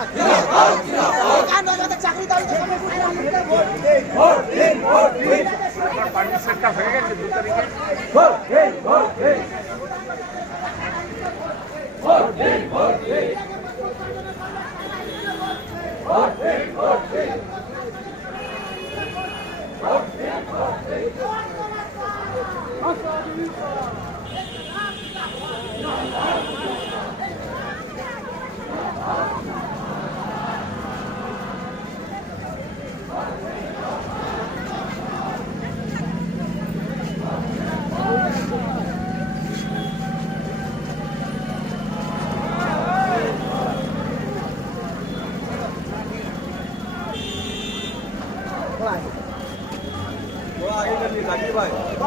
চাকরি দাবি হয়ে গেছে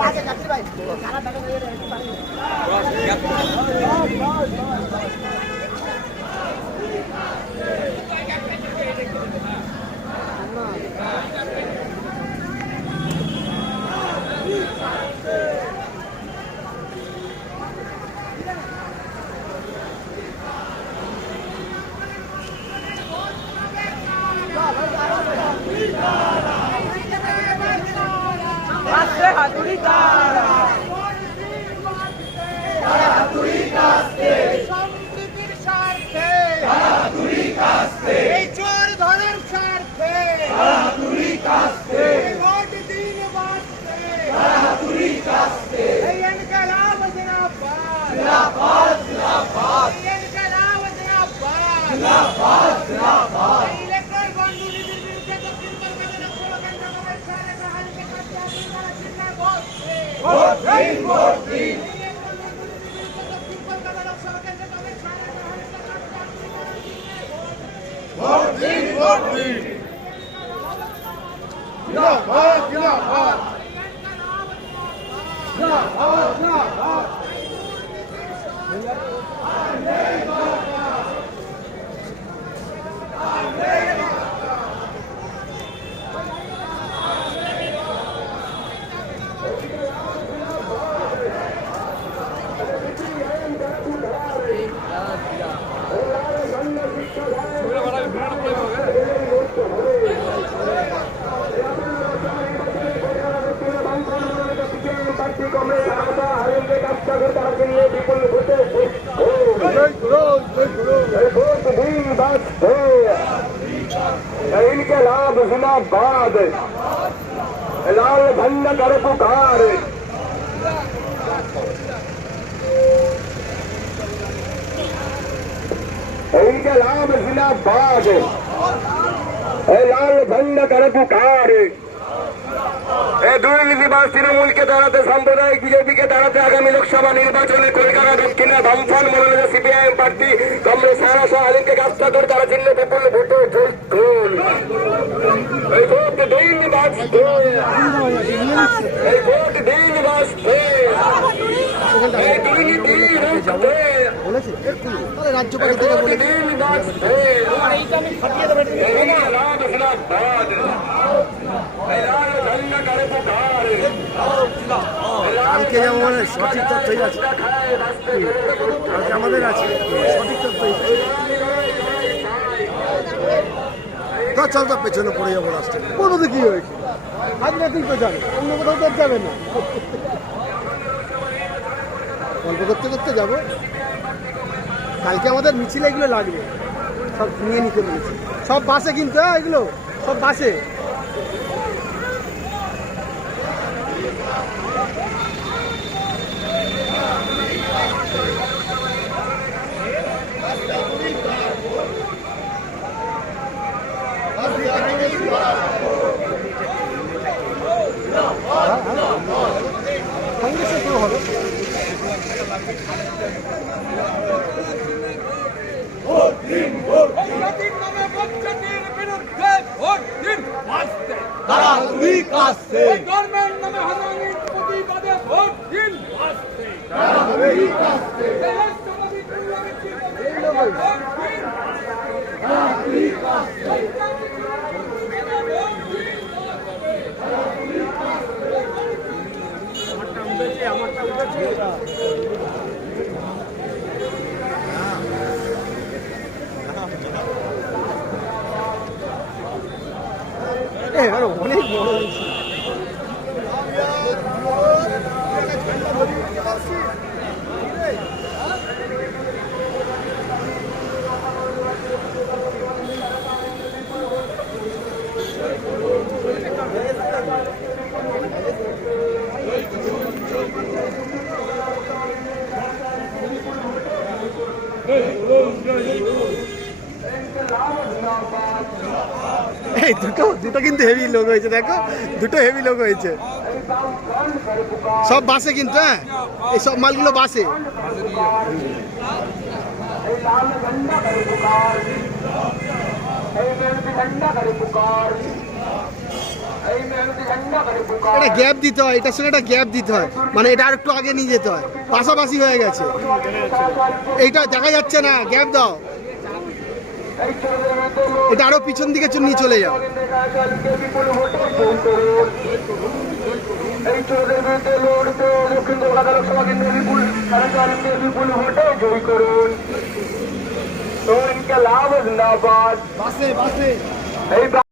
2 তারিখে। इनके लाभ जिंदाबाद लाल झंडा कर पुकार इनके लाभ जिंदाबाद लाल झंडा कर पुकार দুর্নীতিবাজ তৃণমূলকে দাঁড়াতে সাম্প্রদায়িক বিজেপিকে দাঁড়াতে আগামী লোকসভা নির্বাচনে কলকাতা দক্ষিণে বামফ্রন্ট মনোনীত সিপিআইএম প্রার্থী কংগ্রেস সারাশা আলীমকে কাজটা করে তারা চিহ্নে বিপুল ভোটে এই ভোট দিন বাঁচতে এই ভোট দিন বাঁচতে এই দুর্নীতি রুখতে রাজ্যপাল থেকে বলে দিন বাঁচতে লাভ জিন্দাবাদ কালকে যেমন সঠিক তথ্যই আছে, কালকে আমাদের আছে সঠিক তথ্যই চল তো পেছনে পড়ে যাবো রাস্তায়। কোনো কি হয়েছে আজ রাতেই তো যাবে, অন্য কোথাও তো যাবে না, গল্প করতে করতে যাবো। কালকে আমাদের মিছিল এগুলো লাগবে, সব নিয়ে নিতে বলেছি, সব বাসে কিন্তু এগুলো সব বাসে। কংগ্রেসের কেউ হবে গভর্নমেন্ট নামে হারানির প্রতিবাদে ভোট দিন আরো অনেক বড় হয়েছে। এই দুটো দুটো কিন্তু হেভি লোক হয়েছে, দেখো দুটো হেভি লোক হয়েছে। সব বাসে কিন্তু, হ্যাঁ এই সব মালগুলো বাসে। এটা গ্যাপ দিতে হয়, এটার সঙ্গে একটা গ্যাপ দিতে হয়, মানে এটা আর একটু আগে নিয়ে যেতে হয়, পাশাপাশি হয়ে গেছে। এইটা দেখা যাচ্ছে না, গ্যাপ দাও, এটা আরো পিছন দিকে নিয়ে চলে যাও। এই চোরদের বিরুদ্ধে লড়তে দক্ষিণ কলকাতা লোকসভা কেন্দ্রের বিপুল বিপুল ভোটে জয়ী করুন। তো ইনকে লাভ জিন্দাবাদ। বাসে বাসে এই